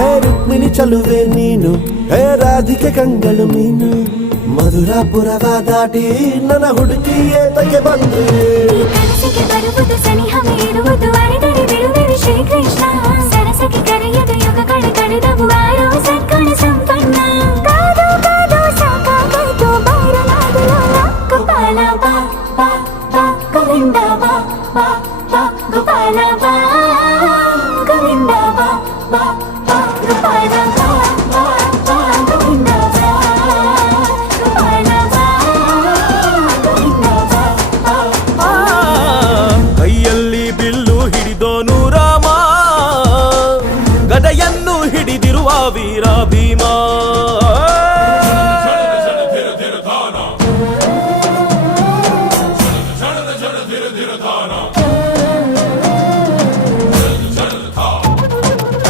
ಹೇ ರುಕ್ಮಿಣಿ ಚಲುವೆ ನೀನು, ಹೇ ರಾಧಿಕೆ ಕಂಗಳು ಮೀನು, ಮಧುರಾಪುರವ ದಾಟಿ ನನ್ನ ಹುಡುಕಿ ಏತಕ್ಕೆ ಬಂದು ಕನಸಿಗೆ ಬರುವುದು ಸನಿಹವೇ ಇರುವುದು ಅರೆದರೆ ಬಿಡುವೆ ಶ್ರೀಕೃಷ್ಣ ಸರಸಕ್ಕೆ ಕರೆಯದ ಯುಗಗಳ ಕಳೆದವು ಆರೋ ಸದ್ಗುಣ ಸಂಪನ್ನ ಕಾದು ಕಾದು ಸಾಕಾಗಾಯ್ತು ಬೈರಲಾಗಲು ಗೋಪಾಲ ಬಾ ಬಾ ಬಾ ಗೋವಿಂದ ಬಾ ಬಾ ಬಾ ಗೋಪಾಲ ಬಾ ಗೋವಿಂದ ಬಾ ಬಾ ಬಾ ಗೋಪಾಲ ಬಾ ಬಾ ಬಾ ಗೋವಿಂದ ಬಾ ಗೋಪಾಲ ಬಾ ಗೋವಿಂದ ಬಾ ಬಾ ಬಾ. ಕೈಯಲ್ಲಿ ಬಿಲ್ಲು ಹಿಡಿದೋನು ರಾಮ, ಗದೆಯನ್ನು ಹಿಡಿದಿರುವ ವೀರ ಭೀಮ.